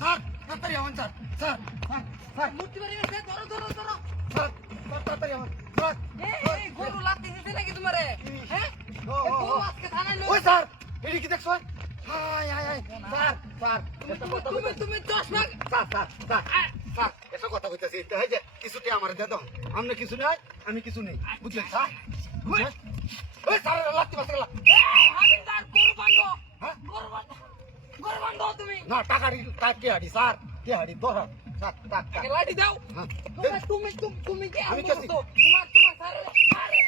Sir তাড়াতাড়ি আমার sir sir sir sir মূর্তি বাড়ি গেছে ধরো ধরো ধরো স্যার স্যার তাড়াতাড়ি আমার স্যার এই গরু লাত্তি দিছে নাকি তোমারে হ্যাঁ গরু আজকে থানায় লই ওই স্যার এডি কি দেখছো high high hi sir sir তুমি 10 lakh sir sir sir sir এসব কথা কইতাছি এই যে কিছুটি আমার দে দাও আমনে কিছু নাই আমি কিছু নেই বুঝলেন স্যার বুঝলেন ওই স্যার লাত্তি মারলা এই হাবিলদার গরু বান্ধো হ্যাঁ গরু বান্ধো তুমি না টাকাড়ি টাকে হাড়ি স্যার কে হাড়ি ধরা স্যার টাক টাক লাঠি দাও হ্যাঁ তুমি কি আমি আমি কেছি। তোমার স্যার আরে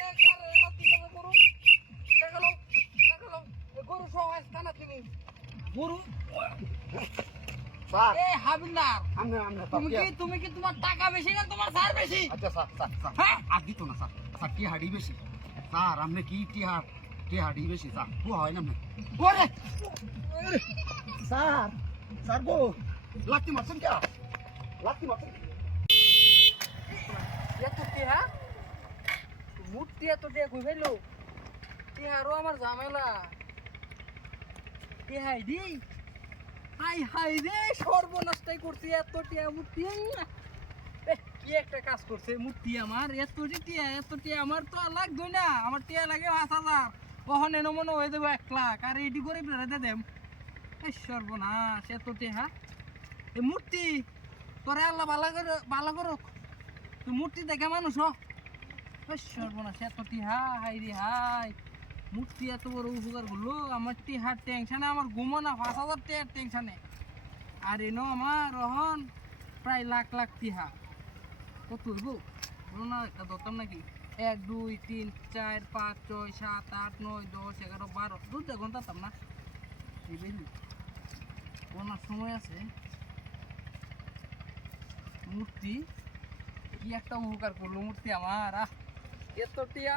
লাত্তি দাও গরু টাকালো গরু সহায় থানা তুমি গরু স্যার এই হাবিলদার আমনে আমনে তুমি কি তোমার টাকা বেশি না তোমার স্যার বেশি আচ্ছা স্যার স্যার স্যার হ্যাঁ আর দিত না স্যার স্যার কে হাড়ি বেশি স্যার আমনে কি কে হাড়ি বেশি স্যার ও হয় না ওরে স্যার স্যার গো লাত্তি মারছেন কে লাত্তি মারছেন এত টিহা মূর্তি এত টিহা কই ফেললো টিহারও আমার ঝামেলা টিহাই দি হাই হাই রে সর্বনাশটাই করছে এত টিহা মূর্তি কি একটা কাজ করছে মূর্তি আমার এত টিহা আমার তো আর লাগবে না আমার টিহা লাগে 5,000 কখন এনে মনে হয়ে যাবো 1 লাখ আর এটি করে বেড়াতে দেম সর্বনাশ এত টিহা এ মূর্তি তোরে আল্লাহ ভালো করো তুই মূর্তি দেখে মানুষ সর্বনাশ এত টিহা হাই রে হাই মূর্তি এত বড় উপকার করলো আমার টিহার টেনশনে আমার ঘুমো না 5,000 টিহার টেনশনে আর এনো আমার রহন প্রায় লাখ টিহা কত হইব বলো না একটা দরকার নাকি 1 2 3 4 5 6 7 8 9 10 11 12 দুটা ঘন্টা তাম না এই বেশি ওনার সময় আছে মূর্তি কি একটা উপকার করলো মূর্তি আমার এত টিয়া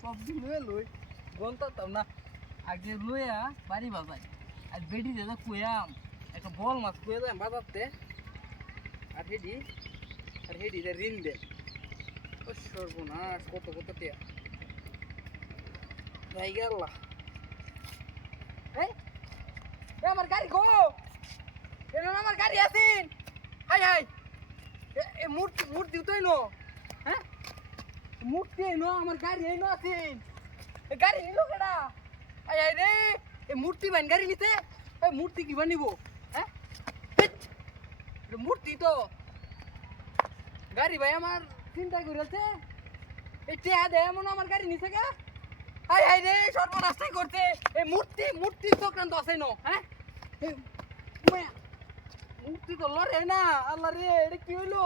সব দিন লই গন্তাম না আগে লইয়া বাড়ি বাজাই আর বেডি দাদা কুয়াম একটা বল মাছ কুয়ে দেয় বাজাতে আর হেডি ঋণ দে ও সর্বনাশ কত টিয়া যাই গেল্লা এই আমার গাড়ি গো আমার গাড়ি আছেন হাই এ মূর্তি তো এনো হ্যাঁ মূর্তি এনো আমার গাড়ি এনো আছেন গাড়ি এলো কেডা আই রে এ মূর্তি বান গাড়ি নিতে এ মূর্তি কি বানিব হ্যাঁ মূর্তি তো গাড়ি ভাই আমার চিন্তা করেছে এই টেহা দেয় এমন আমার গাড়ি নিছে গা হাই রে সর্বনাশটাই করছে এ মূর্তি চক্রান্ত আছে নো হ্যাঁ মূর্তি তো লড়ে না আল্লাহ রে এটা কি হইলো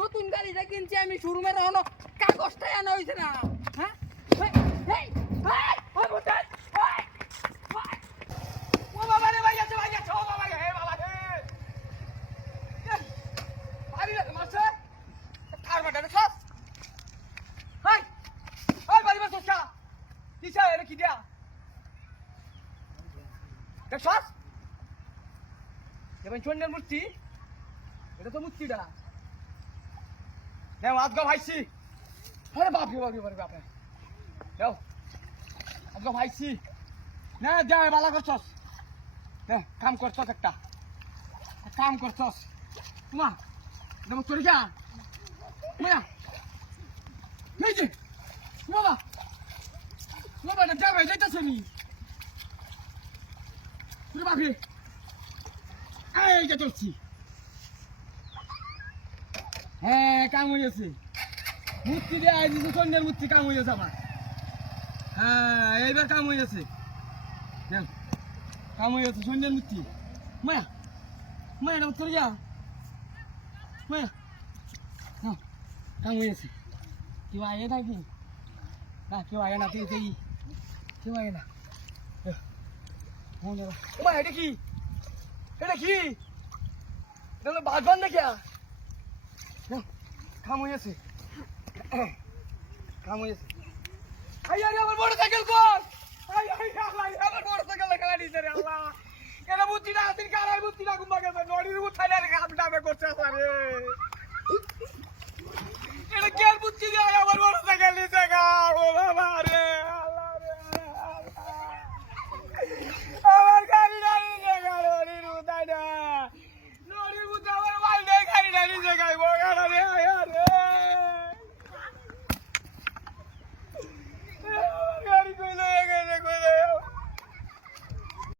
নতুন গাড়িটা কিনছি আমি শোরুমে রাখনো কাগজটাই আনা হয়েছে না হ্যাঁ ও বাবা রে ভাই আছে ও বাবা রে হে বাবা রে ভাবি রে মাসে কার বাটা রে সব হাই ওই বাড়ি বসে চা কিসা এর কি দিয়া দেখছস এবার চন্ডের মূর্তি এটা তো মূর্তিটা দেও আজকে ভাইছি আরে বাপরে বাপরে দেও আজকে ভাইছি না যাই বালা করছস দেও কাম করছস একটা কাম করছস মা দেব চলে যা মা এই যে বাবা না যাবে যাইতাছ নি রে বাপরে এই যে চলছি হ্যাঁ কাম হয়েছে মূর্তি দিয়ে আই দিয়েছে সন্ধ্যের মূর্তি কাম হয়েছে আমার হ্যাঁ এইবার কাম হয়েছে কাম হয়েছে সন্ধ্যের মূর্তি মায়া এটা চলে যা মায়া হ্যাঁ কাম হয়েছে কেউ আগে নাকি না কেউ আগে না তুই কেউ আগে না এটা কি এটা কি তাহলে বাজবান না কে কাম হয়েছে আমার মোটরসাইকেল কোন আমার মোটরসাইকেল খেলা দিছে রে আল্লাহ এটা বুদ্ধি না আসেন কারাই বুদ্ধি না গুম্বা গেছে নড়ির উঠাইলে রে কাম ডাবে করছে আরে এটা কেন বুদ্ধি দিয়ে আমার মোটরসাইকেল নিছে গা ও বাবা